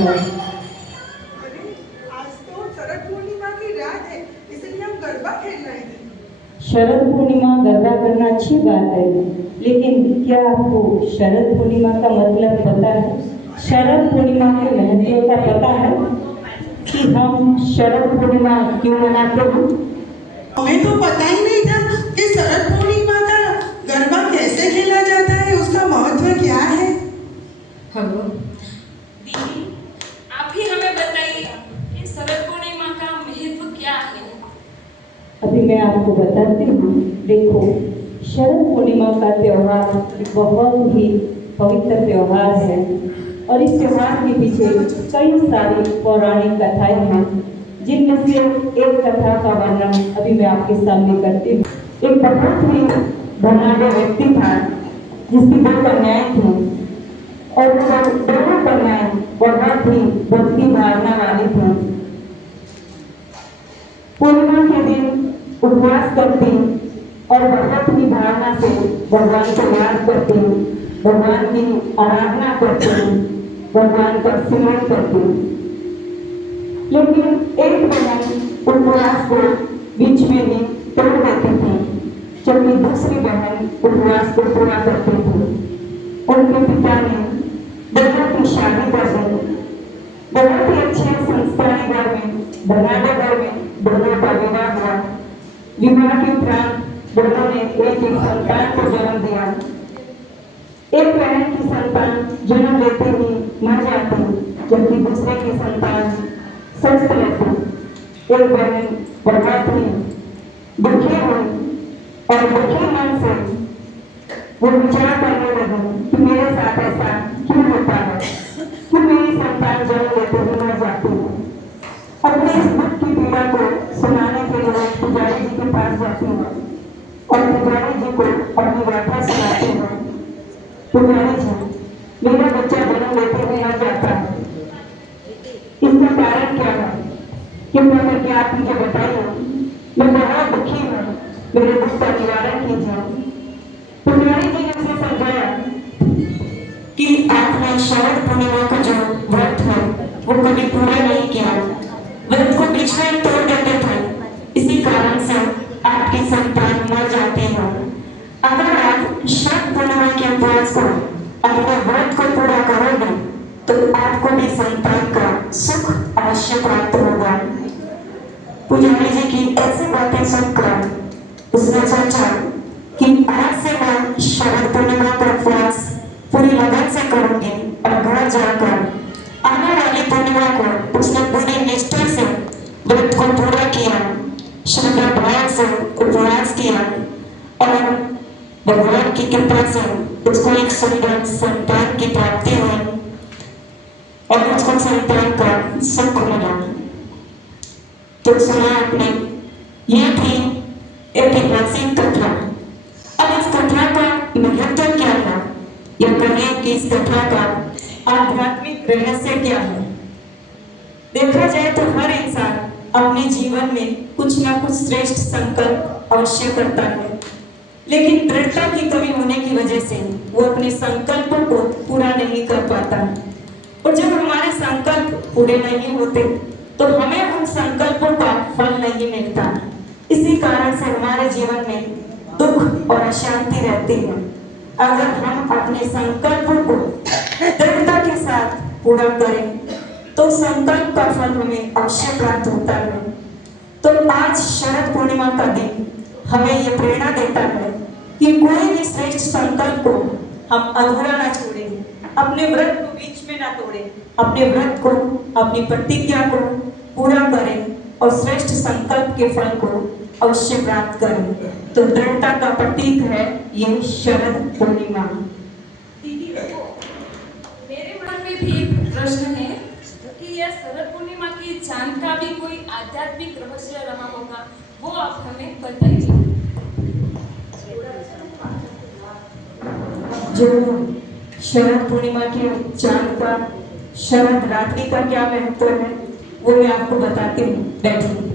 है। अरे आज तो शरद पूर्णिमा की रात है, इसलिए हम गरबा खेल रहे थे। शरद पूर्णिमा गरबा करना अच्छी बात है, लेकिन क्या आपको शरद पूर्णिमा का मतलब पता है? शरद पूर्णिमा के महत्व का पता है कि हम शरद पूर्णिमा क्यों मनाते हैं? हमें तो पता ही नहीं था कि शरद पूर्णिमा का गरबा कैसे खेला जाता है, उसका महत्व क्या है। हेलो दीदी, आप ही हमें बताइए कि शरद पूर्णिमा का महत्व क्या है। अभी मैं आपको बताती हूँ। देखो, शरद पूर्णिमा का त्यौहार बहुत ही पवित्र त्यौहार है और इस त्यौहार के पीछे कई सारी पौराणिक कथाएं हैं, जिनमें से एक कथा का वर्णन अभी मैं आपके सामने करती हूँ। एक बहुत ही धनाढ्य व्यक्ति था जिसकी दो कन्याएं थीं और दोनों कन्याएं बहुत ही भक्ति भावना वाली थीं। पूर्णिमा के दिन उपवास करती और बहुत ही भावना से भगवान को याद करती, भगवान की आराधना करती, भगवान का सिमरन करती। लेकिन एक बहन उपवास को बीच में ही तोड़ देती थी, जबकि दूसरी बहन उपवास को पूरा करती थी। उनके पिता ने दोनों की शादी कर दी। बहुत ही अच्छे संस्कारी घर में, धनाढ्य घर में दोनों का विवाह हुआ। विवाह के उपरांत दोनों ने एक संतान को जन्म दिया। एक बहन की संतान जन्म लेते ही मर जाती, जबकि दूसरे की संतान स्वस्थ रहती। एक बहन बहुत ही दुखी हुई और दुखी मन से वो विचार करने लगी कि मेरे साथ ऐसा क्यों होता है, कि मेरी संतान जन्म लेते ही मर जाती है। अपने इस दुख की पीड़ा को सुनाने के लिए पुजारी जी के पास जाती है और पुजारी जी को अपनी व्यथा सुनाती है। पुजारी जी, मेरा बच्चा जन्म लेते हुए मर जाता है, इसका कारण क्या है? कृपया करके आप मुझे बताइए, मैं बहुत दुखी हूँ, मेरे दुख का निवारण कीजिए। पुजारी जी ने उसे समझाया कि आपने शरद पूर्णिमा का जो व्रत है वो कभी पूरा नहीं किया, व्रत को बीच में तोड़ देते थे, इसी कारण से आपकी संतान मर जाती है। अगर आप शरद पूर्णिमा के उपवास को, अपने व्रत को पूरा करोगे तो आपको भी संतान का सुख अवश्य प्राप्त होगा। पुजारी जी की ऐसी बातें सुनकर उसने सोचा कि आज से मैं शरद पूर्णिमा का उपवास पूरी लगन से करूंगी और घर जाकर आने वाली पूर्णिमा को उसने पूरी निष्ठा से व्रत को पूरा किया, श्रद्धा भाव से उपवास किया और भगवान की कृपा से उसको एक सुंदर संतान की प्राप्ति हुई और उसको संतान का सुख मिला। तो सुना आपने, ये थी ऐतिहासिक कथा। अब इस कथा का महत्व क्या है, या कहें कि इस कथा का आध्यात्मिक रहस्य क्या है? देखा जाए तो हर इंसान अपने जीवन में कुछ ना कुछ श्रेष्ठ संकल्प अवश्य करता है, लेकिन दृढ़ता की कमी होने की वजह से वो अपने संकल्पों को पूरा नहीं कर पाता। और जब हमारे संकल्प पूरे नहीं होते तो हमें उन संकल्पों का फल नहीं मिलता। इसी कारण से हमारे जीवन में दुख और अशांति रहती है। अगर हम अपने संकल्पों को दृढ़ता के साथ पूरा करें तो संकल्प का फल हमें अवश्य प्राप्त होता है। तो आज शरद पूर्णिमा का दिन हमें ये प्रेरणा देता है कि कोई भी श्रेष्ठ संकल्प को हम अधूरा ना छोड़ें, अपने व्रत को बीच में ना तोड़ें, अपने व्रत को, अपनी प्रतिज्ञा को पूरा करें और श्रेष्ठ संकल्प के फल को अवश्य प्राप्त करें। तो दृढ़ता का प्रतीक है ये शरद पूर्णिमा। दीदी, मेरे मन में भी एक प्रश्न है कि यह शरद पूर्णिमा की चांद का भी कोई आध्यात्मिक रहस्य रहा होगा, वो आप हमें बताइए। जो शरद पूर्णिमा के चांद का, शरद रात्रि का क्या महत्व है वो मैं आपको बताती हूँ, बैठिए।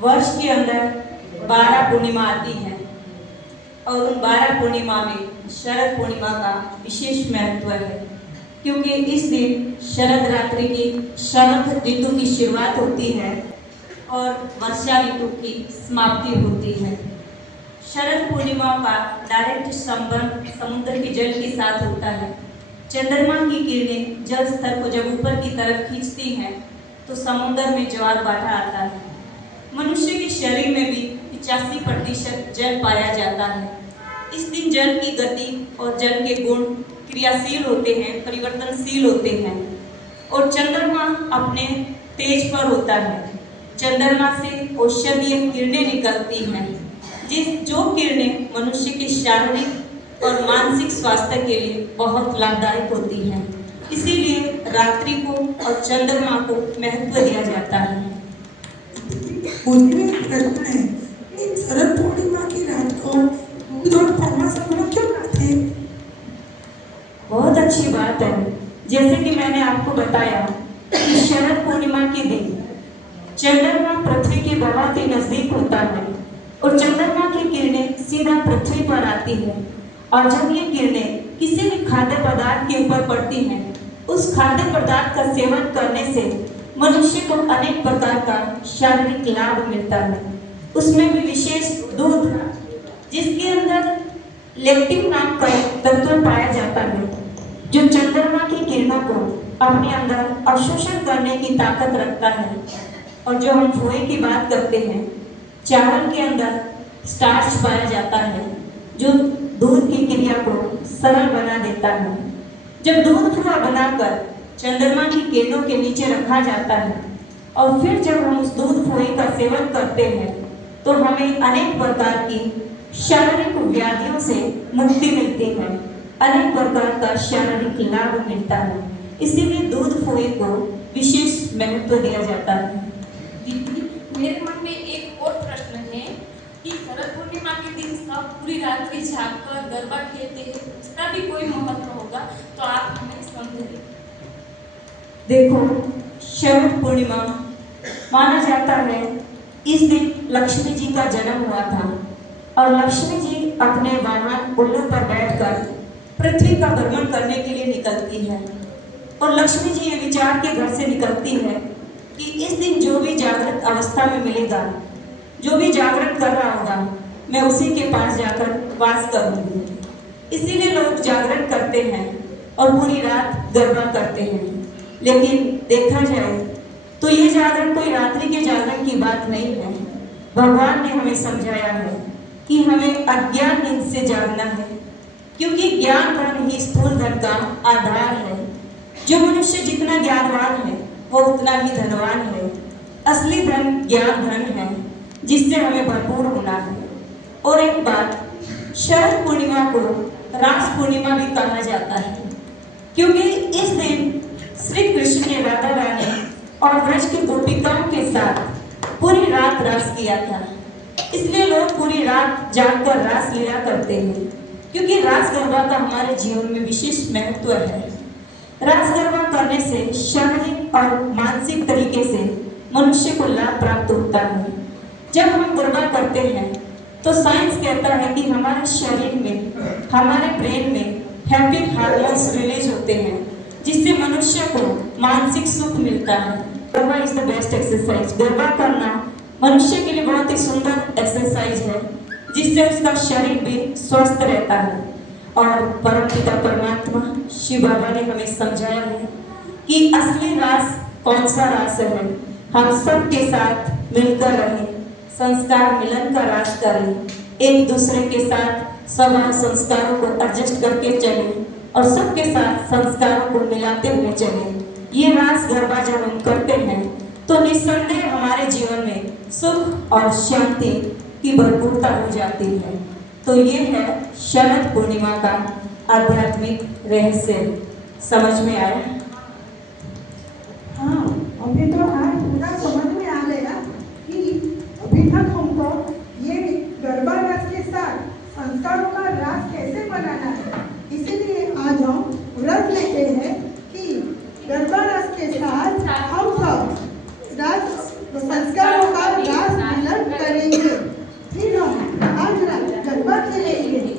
वर्ष के अंदर 12 पूर्णिमा आती हैं और उन 12 पूर्णिमा में शरद पूर्णिमा का विशेष महत्व है, क्योंकि इस दिन शरद रात्रि की शरद ऋतु की शुरुआत होती है और वर्षा ऋतु की समाप्ति होती है। शरद पूर्णिमा का डायरेक्ट संबंध समुद्र के जल के साथ होता है। चंद्रमा की किरणें जल स्तर को जब ऊपर की तरफ खींचती हैं तो समुद्र में ज्वार भाटा आता है। मनुष्य के शरीर में भी 85% जल पाया जाता है। इस दिन जल की गति और जल के गुण क्रियाशील होते हैं, परिवर्तनशील होते हैं और चंद्रमा अपने तेज पर होता है। चंद्रमा से औषधीय किरणें निकलती हैं, जो किरणें मनुष्य के शारीरिक और मानसिक स्वास्थ्य के लिए बहुत लाभदायक होती हैं। इसीलिए रात्रि को और चंद्रमा को महत्व दिया जाता है। मुझे एक प्रश्न है कि शरद पूर्णिमा की रात को दूध और खोवा सब लोग क्यों खाते हैं? बहुत अच्छी बात है। जैसे कि मैंने आपको बताया कि शरद पूर्णिमा के दिन चंद्रमा पृथ्वी के बहुत ही नजदीक होता है और चंद्रमा की किरणें सीधा पृथ्वी पर आती है और जब ये किरणें किसी भी खाद्य पदार्थ के ऊपर पड़ती हैं, उस खाद्य पदार्थ का सेवन करने से मनुष्य को अनेक प्रकार का शारीरिक लाभ मिलता है। उसमें भी विशेष दूध, जिसके अंदर लेक्टिन नाम का तत्व पाया जाता है, जो चंद्रमा की किरणों को अपने अंदर अवशोषण करने की ताकत रखता है। और जो हम खोए की बात करते हैं, चावल के अंदर स्टार्च पाया जाता है, जो दूध की क्रिया को सरल बना देता है। जब दूध खोआ बनाकर चंद्रमा की किरणों के नीचे रखा जाता है और फिर जब हम उस दूध खोए का सेवन करते हैं तो हमें अनेक प्रकार की शारीरिक व्याधियों से मुक्ति मिलती है, अनेक प्रकार का शारीरिक लाभ मिलता है। इसीलिए दूध खोए को विशेष महत्व दिया जाता है। दीदी, मेरे मन में एक और प्रश्न है कि शरद पूर्णिमा के दिन सब पूरी रात्रि जागकर गरबा खेलते हैं, उसका भी कोई महत्व होगा तो आप हमें समझाइए। देखो, शरद पूर्णिमा माना जाता है इस दिन लक्ष्मी जी का जन्म हुआ था और लक्ष्मी जी अपने वाहन उल्लू पर बैठकर पृथ्वी का भ्रमण करने के लिए निकलती है और लक्ष्मी जी ये विचार के घर से निकलती है कि इस दिन जो भी जागृत अवस्था में मिलेगा, जो भी जागरण कर रहा होगा, मैं उसी के पास जाकर वास करूंगी। इसीलिए लोग जागरण करते हैं और पूरी रात गरबा करते हैं। लेकिन देखा जाए तो ये जागरण कोई रात्रि के जागरण की बात नहीं है। भगवान ने हमें समझाया है कि हमें अज्ञान नींद से जागना है, क्योंकि ज्ञान धन ही स्थूल धन का आधार है। जो मनुष्य जितना ज्ञानवान है वो उतना ही धनवान है। असली धन ज्ञान धन है, जिससे हमें भरपूर होना है। और एक बात, शरद पूर्णिमा को रास पूर्णिमा भी कहा जाता है, क्योंकि इस दिन श्री कृष्ण ने राधा रानी और ब्रज की गोपिकाओं के साथ पूरी रात रास किया था। इसलिए लोग पूरी रात जागकर रास लीला करते हैं, क्योंकि रास गरबा का हमारे जीवन में विशेष महत्व है। रास गरबा करने से शारीरिक और मानसिक तरीके से मनुष्य को लाभ प्राप्त होता है। जब हम गरबा करते हैं तो साइंस कहता है कि हमारे शरीर में, हमारे ब्रेन में हैप्पी हार्मोन्स रिलीज होते हैं, जिससे मनुष्य को मानसिक सुख मिलता है। Garba is the best exercise. Garba करना मनुष्य के लिए बहुत ही सुंदर एक्सरसाइज है, जिससे उसका शरीर भी स्वस्थ रहता है। और परमपिता परमात्मा शिव बाबा ने हमें समझाया है कि असली रास कौन सा रास है। हम सब के साथ मिलकर रहें, संस्कार मिलन का रास करें, एक दूसरे के साथ स्वभाव संस्कारों को एडजस्ट करके चलें और सबके साथ संस्कारों को मिलाते हुए चलें। ये रास गरबा जब हम करते हैं तो निस्संदेह हमारे जीवन में सुख और शांति की भरपूरता हो जाती है। तो ये है शरद पूर्णिमा का आध्यात्मिक रहस्य। समझ में आया? हाँ, अभी तो आज पूरा समझ में आ गया कि अभी तक हमको ये गरबा रस के साथ संस्कारों का रास कैसे बनाना है। इसीलिए आज हम व्रत लेते हैं कि गरबा रस के साथ हम सब संस्कारों का रास मिलन करेंगे, फिर हम आज रात गरबा खेलेंगे।